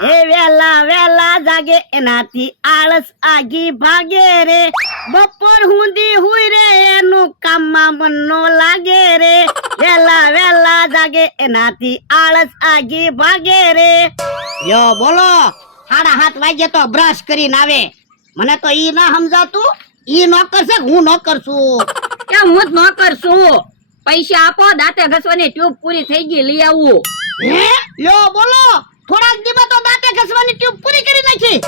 એ વેલા વેલા જાગે એનાથી આળસ આગી ભાગે રે, બપોર હુંદી હુઈ રે એનું કામમાં મન નો લાગે રે, વેલા વેલા જાગે એનાથી આળસ આગી ભાગે રે. યો બોલો, 7:30 વાગે તો બ્રશ કરીને આવે. મને તો ઈ ના સમજાતું, ઈ નોકર છે હું નોકર છું. કે હું જ નોકર છું. પૈસા આપો, દાંતે ઘસવાની ટ્યુબ પૂરી થઈ ગઈ, લઈ આવું. હે લ્યો બોલો, થોડાક દિવસ તો દાંતે ઘસવાની ટ્યુબ પૂરી કરી નાખી.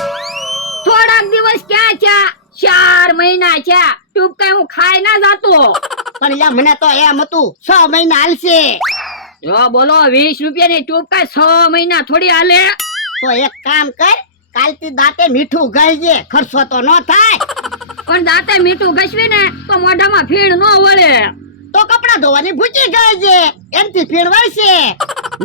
થોડાક દિવસ ક્યાં છે, 4 મહિના છે. ટ્યુબ કઈ હું ખાઈ ના જાતો. પણ લ્યા મને તો એમ હતું 6 મહિના હાલશે. જો બોલો, 20 રૂપિયાની ટ્યુબ કઈ 6 મહિના થોડી હાલે. તો એક કામ કર, કાલથી દાંતે મીઠું ઘસજે, ખર્ચો તો ન થાય. પણ દાંતે મીઠું ઘસવી ને તો મોઢામાં ફીણ ન વળે. તો કપડા ધોવાની ભૂચી ઘસજે, એનથી ફીણ વળશે.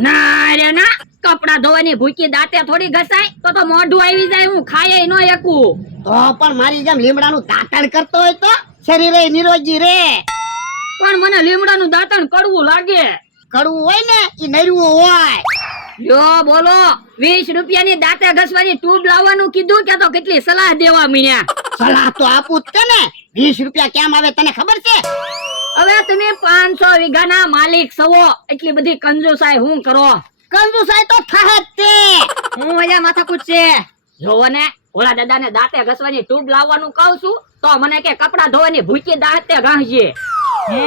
ના રે ના, કપડા ધોવાની ભૂકી દાંતે થોડી ઘસાય તો મોઢું આવી જાય, હું ખાય ન એકું. તો પણ મારી જેમ લીમડાનું દાંતણ કરતો હોય તો શરીરે નિરોગી રે. પણ મને લીમડાનું દાંતણ કડવું લાગે. કડવું હોય ને ઈ નર્યું હોય. યો બોલો, 20 રૂપિયાની દાંતે ઘસવાની ટ્યુબ લાવવાનું કીધું કે તો કેટલી સલાહ દેવા મીણ્યા. સલાહ તો આપું જ ને, 20 રૂપિયા કેમ આવે તને ખબર છે? હવે તમે 500 વીઘાના માલિક છો, એટલી બધી કંજુસાઈ હું કરો? કંજુસાઈ તો થાય જ તે. હું અહીંયા માથાકૂટ છે. જોવો ને, ભોળા દાદાને દાંતે ઘસવાની ટ્યુબ લાવવાનું કહું છું તો મને કે કપડા ધોવાની ભૂકી દાંતે ઘસજે. હે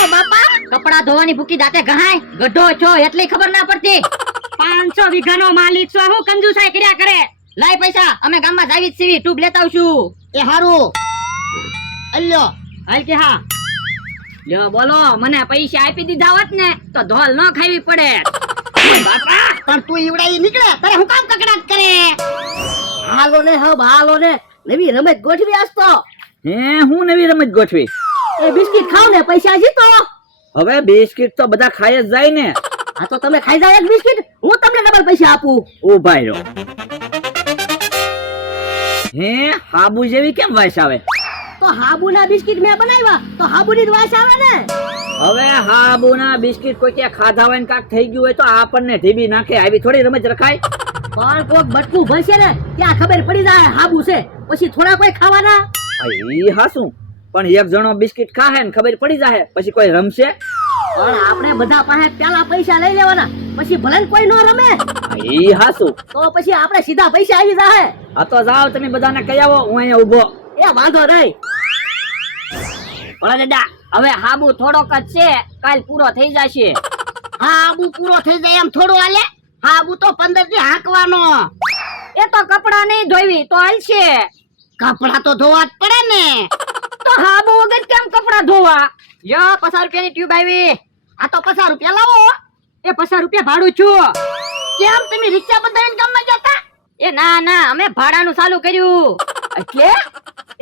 ઓ બાપા, કપડા ધોવાની ભૂકી દાંતે ઘહાય? ગઢો છો એટલી ખબર ના પડતી. 500 વીઘાનો માલિક છો, હું કંજુસાઈ કર્યા કરે. લાય પૈસા, અમે ગામમાં જાવી સીવી ટ્યુબ લેતા આવશું. એ હારું અલ્યો. હાલ કે હા. લ્યો બોલો, મને પૈસા આપી દીધા હોત ને તો ધોલ ન ખાવી પડે. બાપા, પણ તું ઈવડાઈ નીકળે તારે હું કામ કકડાટ કરે? હાલો ને હબ, હાલો ને, નવી રમત ગોઠવી આજ તો. હે, હું નવી રમત ગોઠવી? એ બિસ્કિટ ખાવ ને પૈસા જીતો. હવે બિસ્કિટ તો બધા ખાઈ જ જાય ને. હા તો તમે ખાઈ જાવ એક બિસ્કિટ, હું તમને ડબલ પૈસા આપું. ઉભા રહ્યો. હે, હાબુ જેવી કેમ વાસ આવે? તો હાબુના બિસ્કિટ મેં બનાવ્યા તો હાબુની જ વાસ આવે ને. હવે હાબુના બિસ્કિટ કોઈ ક્યાં ખાધા હોય ને કાક થઈ ગયું હોય તો આપણને ઢીબી નાખે, આવી થોડી રમત રખાય. પણ કોક બટકું ભરશે ને ત્યાં ખબર પડી જાય હાબુ છે, પછી થોડા કોઈ ખાવાના. ઈ હાસું, પણ એક જણો બિસ્કિટ ખાહે ને ખબર પડી જાય પછી કોઈ રમશે? પણ આપણે બધા પાસે પેલા પૈસા લઈ લેવાના, પછી ભલે ને કોઈ ન રમે. ઈ હાસું, તો પછી આપણે સીધા પૈસા આવી જાય. આ તો જાઓ તમે બધાને કહી આવો, હું અહીંયા ઉભો. એ વાંધો નહીં. ભોળા દાદા, હવે હાબુ થોડોક જ છે, કાલ પૂરો થઈ જશે. હા આબુ પૂરો થઈ જાય એમ થોડું હાલે. હા આબુ તો 15 દી હાંકવાનો. એ તો કપડા નહીં ધોવી તો હાલશે. કપડા તો ધોવા જ પડે ને. તો હાબુ વગર કેમ કપડા ધોવા? જો 50 રૂપિયાની ટ્યુબ આવી. આ તો 50 રૂપિયા લાવો. એ 50 રૂપિયા ભાડું છું. કેમ તમે રિક્ષા બંધાવીને ગામમાં જતા? એ ના ના, અમે ભાડાનું ચાલુ કર્યું. એટલે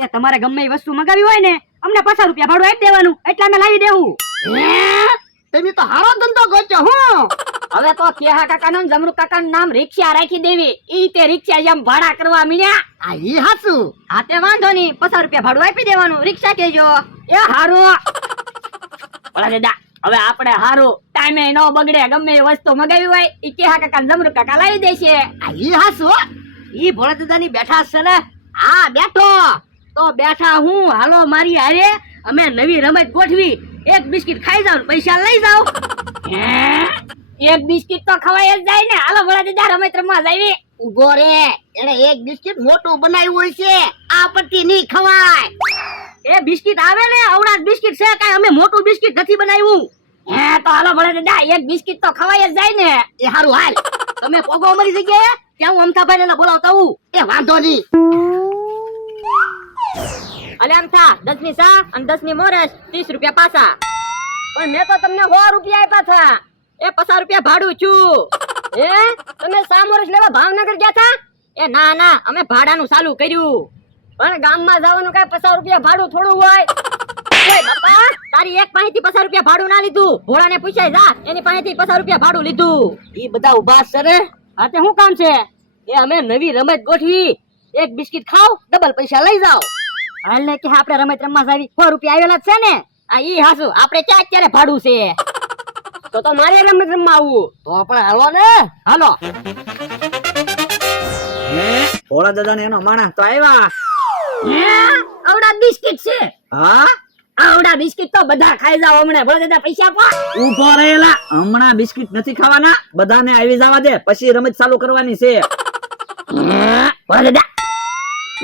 એ તમારે ગમે એ વસ્તુ મગાવી હોય ને, અમને 50 રૂપિયા ભાડું આપી દેવાનું, એટલે અમે લાવી દેવું. હે, તમે તો હારો ધંધો ગોચ્યો. હું હવે તો કેહા કાકાનું ને જમરૂ કાકાનું નામ રિક્ષા રાખી દેવી. ઈ તે રિક્ષા જેમ ભાડા કરવા મળ્યા. આ ઈ હાસું. હા તે વાંધો નહીં, 50 રૂપિયા ભાડું આપી દેવાનું, રિક્ષા કેજો. એ હારું. ભોળા દાદા, હવે આપણે હારું ટાઈમે ન બગડે, ગમે એ વસ્તુ મગાવી હોય ઈ કેહા કાકા જમરૂ કાકા લાવી દેશે. આ ઈ હાસું. ઈ ભોળા દાદાની બેઠા છે ને. હા બેઠો. તો બેઠા હું, હાલો મારી હારે અમે નવી રમત ગોઠવી. એક બિસ્કિટ ખાઈ જાવ, પૈસા લઈ જાવ. હે, એક બિસ્કિટ તો ખવાય જ જાય ને. હાલો ભોળા દાદા, રમત રમવા જાવી. ઉભો રે, એને એક બિસ્કિટ મોટું બનાવ્યું હોય છે, આ પરથી નહીં ખવાય. એ બિસ્કિટ આવે ને, આવડા જ બિસ્કિટ છે, કાઈ અમે મોટું બિસ્કિટ નથી બનાવ્યું. હે, તો હાલો ભોળા દાદા, એક બિસ્કિટ તો ખવાય જ જાય ને. એ હારું હાલ. તમે પોગો અમારી જગ્યાએ, ત્યાં હું અમથાભાઈ ને બોલાવતા હું. એ વાંધો નહીં. અલે આમ થા, 10 ની સા અને 10 ની મોરસ, 30 રૂપિયા પાછા. પણ મેં તો તમને 100 રૂપિયા આપ્યા થા. એ 50 રૂપિયા ભાડું છું. એ તમે સા મોરસ લેવા ભાવનગર ગયા થા? એ ના ના, અમે ભાડાનું ચાલુ કર્યું. પણ ગામમાં જવાનું કઈ 50 રૂપિયા ભાડું થોડું હોય. ઓય બાપા, તારી એક પાસેથી 50 રૂપિયા ભાડું ના લીધું. ભોળાને પૂછાય જા, એની પાસેથી 50 રૂપિયા ભાડું લીધું. ઈ બધા ઉભા છે ને. હા તે શું કામ છે? એ અમે નવી રમત ગોઠવી. એક બિસ્કિટ ખાવ, ડબલ પૈસા લઈ જાવ. હાલ ને કે આપણે રમત રમવા જાવી. 100 રૂપિયા આવેલા છે ને. આ ઈ હાસુ, આપણે ક્યાં અત્યારે ભાડું છે? તો મારે રમત રમવા આવવું. તો આપણે હાલો ને. હાલો. ભોળા દાદા ને એનો માણસ તો આવ્યા. આવડા બિસ્કિટ છે. હા આવડા બિસ્કિટ તો બધા ખાઈ જાવ હમણાં. ભોળા દાદા પૈસા આપો. ઉભો રહેલા, હમણાં બિસ્કિટ નથી ખાવાના, બધાને આવી જવા દે, પછી રમત ચાલુ કરવાની છે. ભોળા દાદા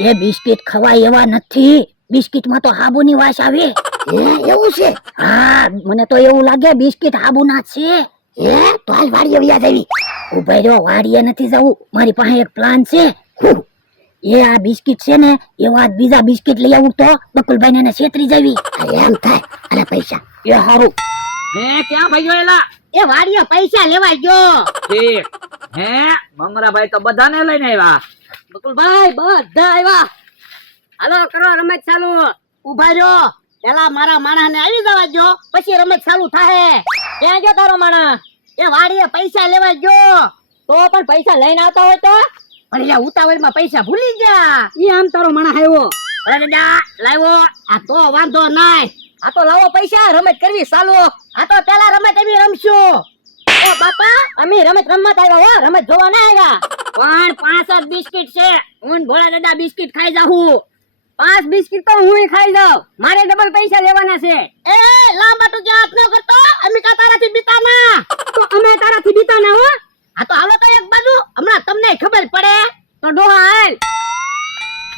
એ બિસ્કિટ ખવાય એવા નથી. બિસ્કિટ માં તો હાબુની વાસ આવે. એવું છે? હા, મને તો એવું લાગે બિસ્કિટ હાબુના છે. તો હાલ વાડીએ વ્યા જવી. ઉભા રહ્યો, વાડીએ નથી જવું, મારી પાસે એક પ્લાન છે. એ આ બિસ્કિટ છે ને એવા બીજા બિસ્કિટ લઈ આવું તો બકુલભાઈ ને છેતરી જવી. એમ થાય. અને પૈસા એ હારું. ક્યાં ભાઈ એલા? એ વાડીએ પૈસા લેવા ગયો. ઠીક. મમરાભાઈ તો બધાને લઈને આવ્યા. બકુલભાઈ બધા આવ્યા. હાલો કરો રમત ચાલુ. ઉભા રહ્યો, પેલા મારા માણસ ને આવી જવા જો, પછી રમત ચાલુ થાય. ક્યાં ગયો તારો માણસ? એ વાડીએ પૈસા લેવા ગયો. તો પણ પૈસા લઈને આવતા હોય તો? પણ એટલે ઉતાવળ માં પૈસા ભૂલી ગયા. ઈ આમ તારો માણસ આવ્યો. અરે દાદા લાવ્યો. આ તો વાંધો નહીં. આ તો લાવો પૈસા, રમત કરવી ચાલુ. આ તો પેલા રમત એવી રમશું. ઓ બાપા, અમે રમત રમવા આવ્યા હો, રમત જોવા ના આવ્યા. પણ 5 જ બિસ્કિટ છે. હું ને ભોળા દાદા બિસ્કિટ ખાઈ જાઉં. 5 બિસ્કિટ તો હું ખાઈ જાઉં. મારે ડબલ પૈસા લેવાના છે. એ લાંબા તું હાથ ન કરતો. અમે કા તારાથી બીતા ના. તો અમે તારાથી બીતા ના હો. આ તો હાલો તો એક બાજુ, હમણાં તમને ખબર પડે. તો ડોહા હાલ.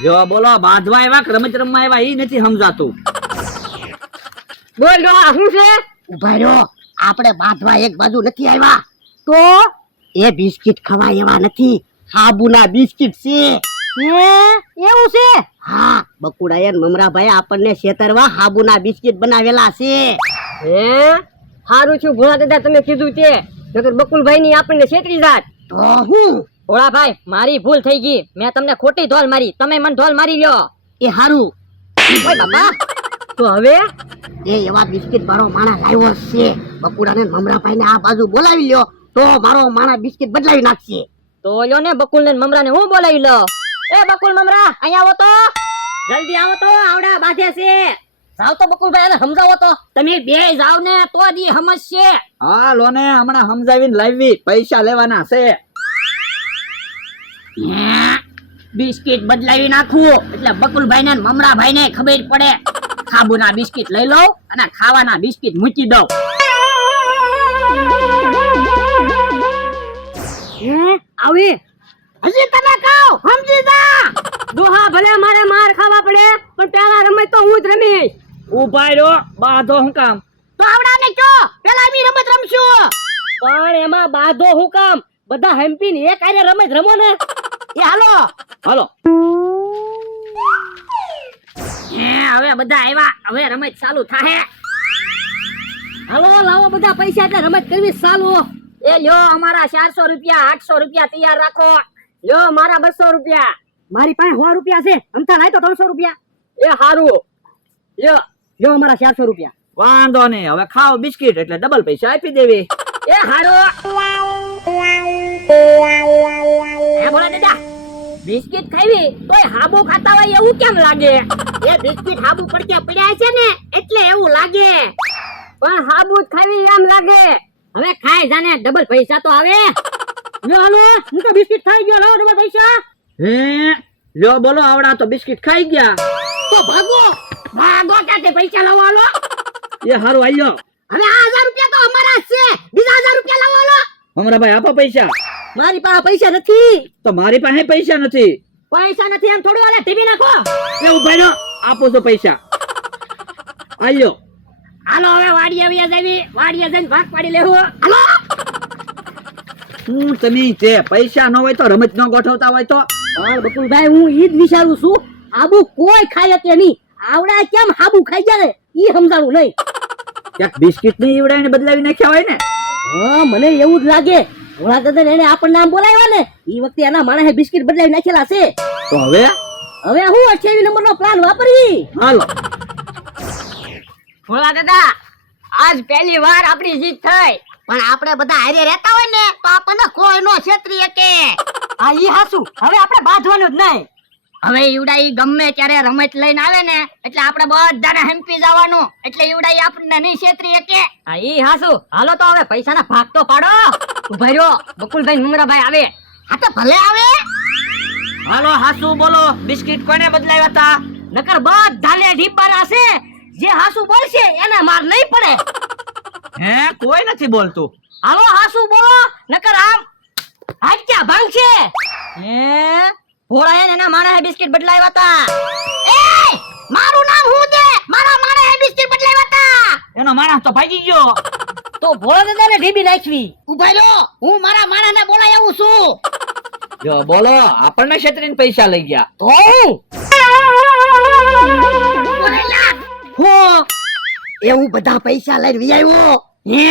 જો બોલો, બાંધવા આવ્યા કે રમત રમવા આવ્યા ઈ નથી સમજાતું. બોલ ડોહા, શું છે? ઉભા રહ્યો, આપણે બાંધવા એક બાજુ નથી આવ્યા. તો એ બિસ્કિટ ખવાય એવા નથી. હાબુના બિસ્કિટ છે. એવું છે? હા, બકુડાએ ને મમરાભાઈ આપણને છેતરવા હાબુના બિસ્કિટ બનાવેલા છે. હે હારું છું ભોળા દાદા તમે કીધું તે, નકર બકુલભાઈ ની આપણને છેતરી જાત. તો હું ભોળાભાઈ મારી ભૂલ થઈ ગઈ, મેં તમને ખોટી ધોલ મારી, તમે મને ધોલ મારી લ્યો. એ હારું. ઓય બાપા, તો હવે એ એવા બિસ્કિટ મારો માણા લાવ્યો છે. બકુડાને ને મમરાભાઈ ને આ બાજુ બોલાવી લ્યો તો મારો માણા બિસ્કિટ બદલાવી નાખશે. તો લ્યો ને બકુલ ને મમરા ને હું બોલાવી લો. એ બકુલ મમરા અહીંયા આવો તો, જલ્દી આવો તો, આવડા બાધે છે. જાવ તો બકુલભાઈ ને સમજાવો તો. તમે બે જાવ ને તો દી સમજશે. હા લો ને, હમણાં સમજાવીને લાવી, પૈસા લેવાના છે. બિસ્કિટ બદલાવી નાખવું એટલે બકુલભાઈ ને મમરાભાઈ ને ખબર પડે. ખાબુના બિસ્કિટ લઈ લઉં અને ખાવાના બિસ્કિટ મૂકી દઉં. આવી હજી તમે કહો, સમજી જા. ડોહા ભલે મારે માર ખાવા પડે, પણ પેલા રમત તો હું જ રમીશ. ઉભા રહ્યો, બાંધો હું કામ? તો આવડાને કયો પેલા અમે રમત રમશું. પણ એમાં બાધો હું કામ? બધા હેમ્પી ને એક આરે રમત રમો ને. એ હાલો. હાલો. હવે બધા આવ્યા, હવે રમત ચાલુ થાહે. હાલો લાવો બધા પૈસા, એટલે રમત કરવી ચાલુ. એ લ્યો અમારા 400 રૂપિયા, 800 રૂપિયા તૈયાર રાખો. લ્યો મારા 200 રૂપિયા. મારી પાસે 100 રૂપિયા છે, અમથા લાય તો 300 રૂપિયા. એ હારું. લ્યો લ્યો અમારા 400 રૂપિયા. વાંધો નહીં, હવે ખાઓ બિસ્કિટ એટલે ડબલ પૈસા આપી દેવી. એ હારો. એ બોલા દાદા, બિસ્કિટ ખાવી તોય હાબુ ખાતા હોય એવું કેમ લાગે? એ બિસ્કિટ હાબુ પડકે પડ્યા છે ને એટલે એવું લાગે. પણ હાબુ જ ખાવી એમ લાગે. હવે ખાઈ જાને, ડબલ પૈસા તો આવે. લ્યો હાલો, હું તો બિસ્કિટ ખાઈ ગયો, લાવો ડબલ પૈસા. લ્યો બોલો, આવડા તો બિસ્કિટ ખાઈ ગયા. તો ભાગો ભાગો, ક્યાંથી પૈસા લાવો હાલો. એ હારું આલ્યો. હવે આ 1000 રૂપિયા તો અમારા જ છે, બીજા 1000 રૂપિયા લાવો હાલો. મમરાભાઈ આપો પૈસા. મારી પાસે પૈસા નથી. તો મારી પાસે પૈસા નથી. પૈસા નથી એમ થોડું હાલે, ટીવી નાખો. એ ઉભા રહ્યો, આપો છો પૈસા. આલ્યો. હાલો હવે વાડીએ આવ્યા જાવી, વાડીએ જઈને ભાગ પાડી લેવું. હાલો. હું તમે તે પૈસા ન હોય તો રમત ન ગોઠવતા હોય તો? પણ બકુલભાઈ હું ઈ જ વિચારું છું, હાબુ કોઈ ખાય તે નહીં. આવડા કેમ હાબુ ખાઈ જાય ઈ સમજાણું નહીં. ક્યાંક બિસ્કિટ ની ઈવડાઈને બદલાવી નાખ્યા હોય ને. હા મને એવું જ લાગે. ભોળા દાદા એને આપણને આમ બોલાવ્યા ને, ઈ વખતે એના માણસે બિસ્કિટ બદલાવી નાખેલા છે. તો હવે હવે હું 28 નંબરનો પ્લાન વાપરવી. હાલો. ભોળા દાદા, આજ પહેલી વાર આપણી જીત થઈ. પણ આપણે બધા હારે રહેતા હોય ને તો આપણને કોઈ નો છેતરી શકે. આ ઈ હાસુ, હવે આપણે બાંધવાનું જ નહીં. હવે ઈવડા ઈ ગમે ત્યારે રમત લઈને આવે ને એટલે આપણે બધાને હંપી જવાનું એટલે ઈવડા ઈ આપણને નહીં છેતરી શકે. હા ઈ હાસુ. હાલો તો હવે પૈસાના ભાગ તો પાડો. ઉભા રહ્યો, બકુલભાઈ મુંગરાભાઈ આવે. હા તો ભલે આવે. હાલો હાસુ બોલો, બિસ્કિટ કોને બદલાવ્યા હતા? નકર બધાને ઢીબાના છે. જે હાસુ બોલશે એને માર નહીં પડે. હે કોઈ નથી બોલતું. હાલો હાસુ બોલો નકર આમ હાચ્યા ભાંગશે. હે ભોળા એના માણસે બિસ્કિટ બદલાવ્યા હતા. એ મારું નામ હું દે, મારા માણે બિસ્કિટ બદલાવ્યા હતા. એનો માણસ તો ભાગી ગયો. તો ભોળા દાદાને ઢીબી નાખવી. ઉભા રહ્યો, હું મારા માણસને બોલાય આવું છું. જો બોલો, આપણને છેતરીને પૈસા લઈ ગયા. તો હું એવું બધા પૈસા લઈને વી આવ્યો. હે